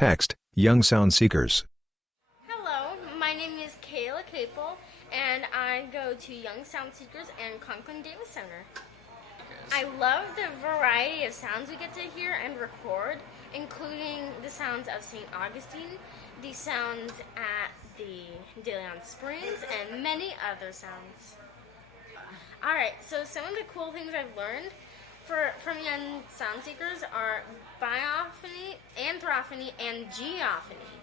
Text, Young Sound Seekers. Hello, my name is Kayla Capel, and I go to Young Sound Seekers and Conklin Davis Center. I love the variety of sounds we get to hear and record, including the sounds of St. Augustine, the sounds at the De Leon Springs, and many other sounds. Alright, so some of the cool things I've learned from Young Sound Seekers are biophony, anthrophony, and geophony.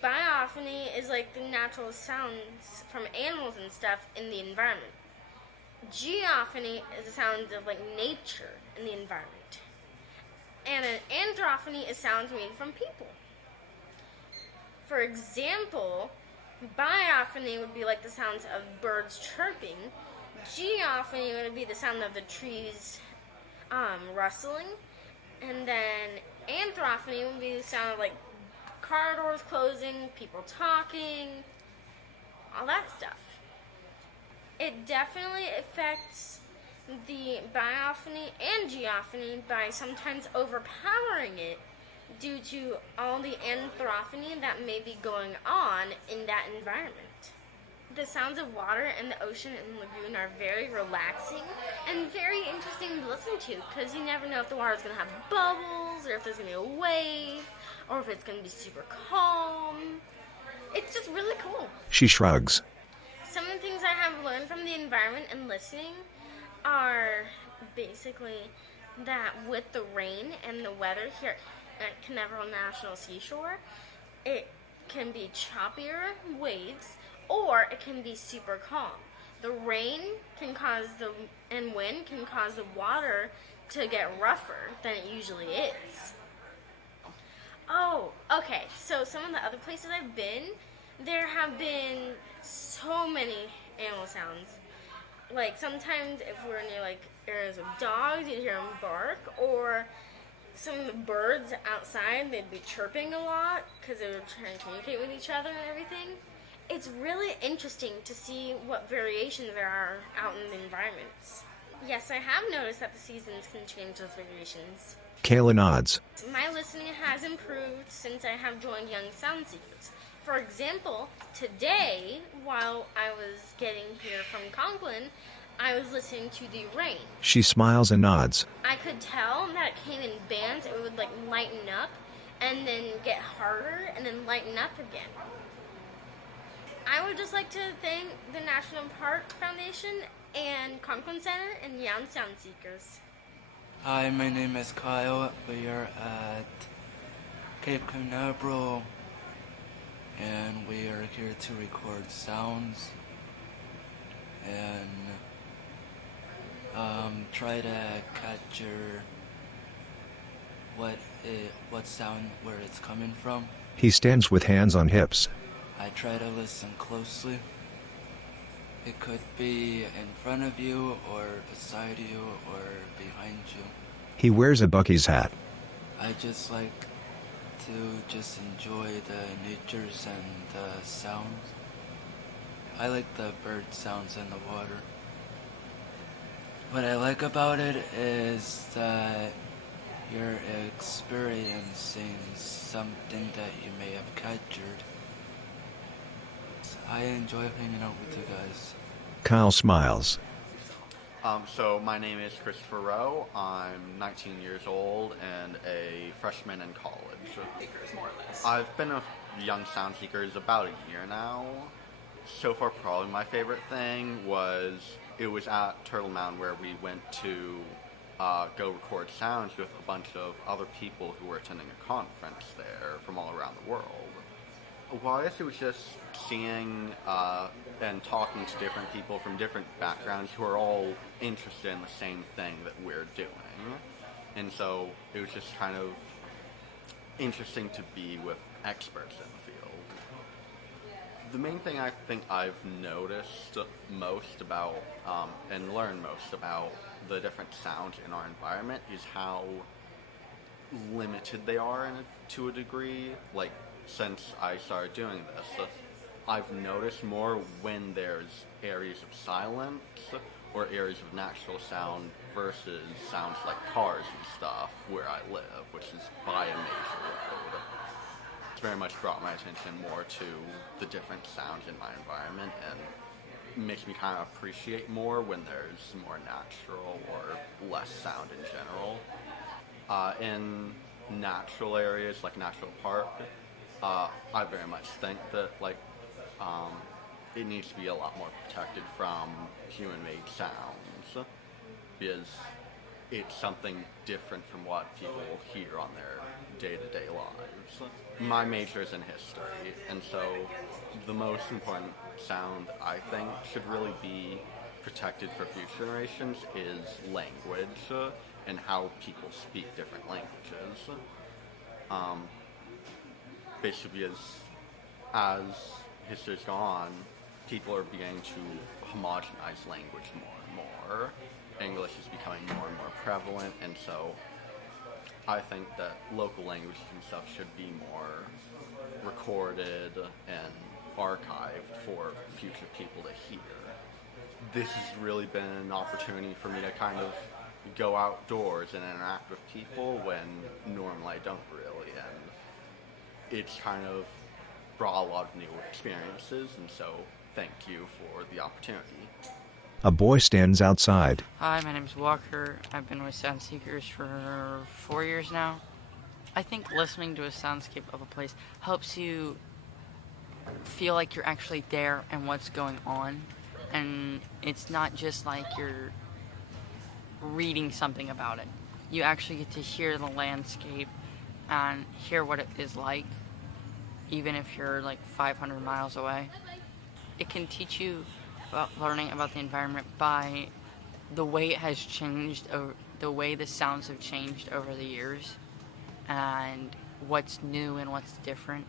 Biophony is like the natural sounds from animals and stuff in the environment. Geophony is the sounds of like nature in the environment. And an anthrophony is sounds made from people. For example, biophony would be like the sounds of birds chirping. Geophony would be the sound of the trees rustling. And then anthrophony would be the sound of like car doors closing, people talking, all that stuff. It definitely affects the biophony and geophony by sometimes overpowering it due to all the anthrophony that may be going on in that environment. The sounds of water and the ocean and lagoon are very relaxing and very interesting to listen to because you never know if the water is going to have bubbles or if there's going to be a wave or if it's going to be super calm. It's just really cool. She shrugs. Some of the things I have learned from the environment and listening are basically that with the rain and the weather here at Canaveral National Seashore, it can be choppier waves or it can be super calm. The rain can cause and wind can cause the water to get rougher than it usually is. Oh, okay. So some of the other places I've been, there have been so many animal sounds. Like sometimes if we're near like areas of dogs, you'd hear them bark, or some of the birds outside, they'd be chirping a lot because they were trying to communicate with each other and everything. It's really interesting to see what variations there are out in the environments. Yes, I have noticed that the seasons can change those variations. Kayla nods. My listening has improved since I have joined Young Sound Seekers. For example, today, while I was getting here from Conklin, I was listening to the rain. She smiles and nods. I could tell that it came in bands. It would like lighten up and then get harder and then lighten up again. I would just like to thank the National Park Foundation and Conklin Center and Young Sound Seekers. Hi, my name is Kyle. We are at Cape Canaveral and we are here to record sounds and try to capture what sound where it's coming from. He stands with hands on hips. I try to listen closely. It could be in front of you or beside you or behind you. He wears a Bucky's hat. I just like to just enjoy the natures and the sounds. I like the bird sounds in the water. What I like about it is that you're experiencing something that you may have captured. I enjoy hanging out with you guys. Kyle smiles. So my name is Christopher Rowe. I'm 19 years old and a freshman in college. More or less. I've been a Young Sound Seekers about a year now. So far, probably my favorite thing was it was at Turtle Mountain where we went to go record sounds with a bunch of other people who were attending a conference there from all around the world. Well, I guess it was just seeing and talking to different people from different backgrounds who are all interested in the same thing that we're doing. And so it was just kind of interesting to be with experts in the field. The main thing I think I've noticed most about and learned most about the different sounds in our environment is how limited they are to a degree. Like, since I started doing this, I've noticed more when there's areas of silence or areas of natural sound versus sounds like cars and stuff where I live, which is by a major road. very much brought my attention more to the different sounds in my environment and makes me kind of appreciate more when there's more natural or less sound in general. In natural areas like National Park, I very much think that um, it needs to be a lot more protected from human-made sounds because it's something different from what people hear on their day-to-day lives. My major is in history, and so the most important sound I think should really be protected for future generations is language and how people speak different languages. Um, Basically, as history's gone, people are beginning to homogenize language more and more. English is becoming more and more prevalent, and so I think that local languages and stuff should be more recorded and archived for future people to hear. This has really been an opportunity for me to kind of go outdoors and interact with people when normally I don't really, and it's kind of brought a lot of new experiences, and so thank you for the opportunity. A boy stands outside. Hi, my name is Walker. I've been with Sound Seekers for 4 years now. I think listening to a soundscape of a place helps you feel like you're actually there and what's going on. And it's not just like you're reading something about it. You actually get to hear the landscape and hear what it is like, even if you're like 500 miles away. It can teach you about learning about the environment by the way it has changed, the way the sounds have changed over the years, and what's new and what's different.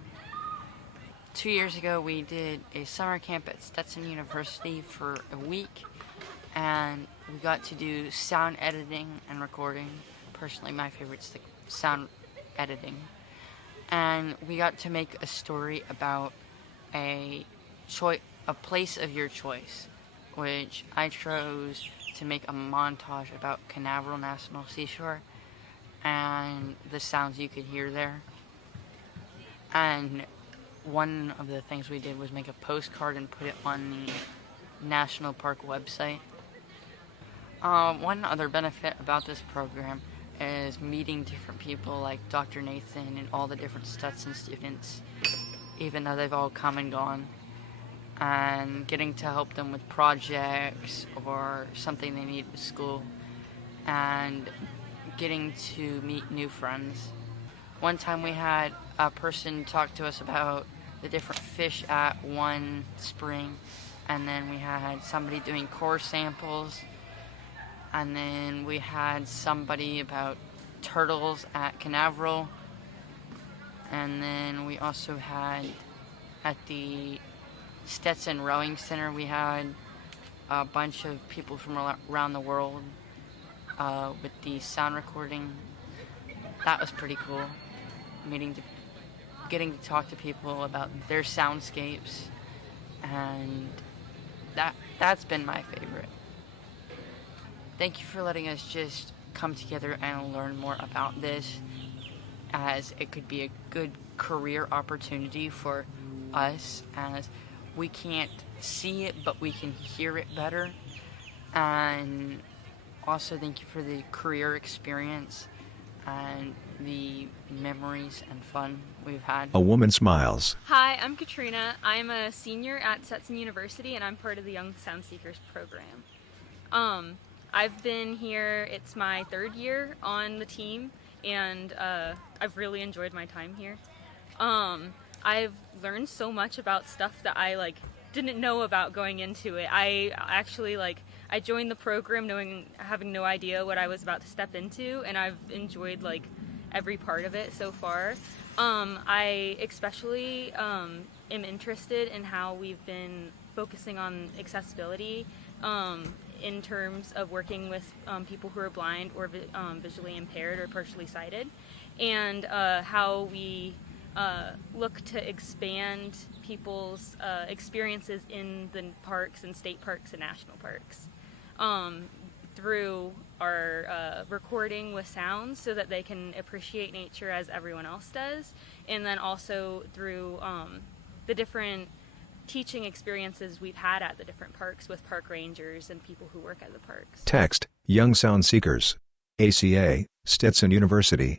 2 years ago, we did a summer camp at Stetson University for a week, and we got to do sound editing and recording. Personally, my favorite's the sound editing. And we got to make a story about a place of your choice, which I chose to make a montage about Canaveral National Seashore and the sounds you could hear there. And one of the things we did was make a postcard and put it on the National Park website. One other benefit about this program is meeting different people like Dr. Nathan and all the different Stetson students, even though they've all come and gone, and getting to help them with projects or something they need at school, and getting to meet new friends. One time we had a person talk to us about the different fish at one spring, and then we had somebody doing core samples, and then we had somebody about turtles at Canaveral, and then we also had at the Stetson Rowing Center, we had a bunch of people from around the world with the sound recording. That was pretty cool. Getting to talk to people about their soundscapes, and that's been my favorite. Thank you for letting us just come together and learn more about this, as it could be a good career opportunity for us, as we can't see it, but we can hear it better. And also thank you for the career experience and the memories and fun we've had. A woman smiles. Hi, I'm Katrina. I'm a senior at Stetson University, and I'm part of the Young Sound Seekers program. I've been here, it's my 3rd year on the team, and I've really enjoyed my time here. I've learned so much about stuff that I didn't know about going into it. I actually I joined the program having no idea what I was about to step into, and I've enjoyed every part of it so far. I especially am interested in how we've been focusing on accessibility in terms of working with people who are blind or visually impaired or partially sighted, and how we look to expand people's experiences in the parks and state parks and national parks through our recording with sounds so that they can appreciate nature as everyone else does, and then also through the different teaching experiences we've had at the different parks with park rangers and people who work at the parks. Text, Young Sound Seekers. ACA, Stetson University.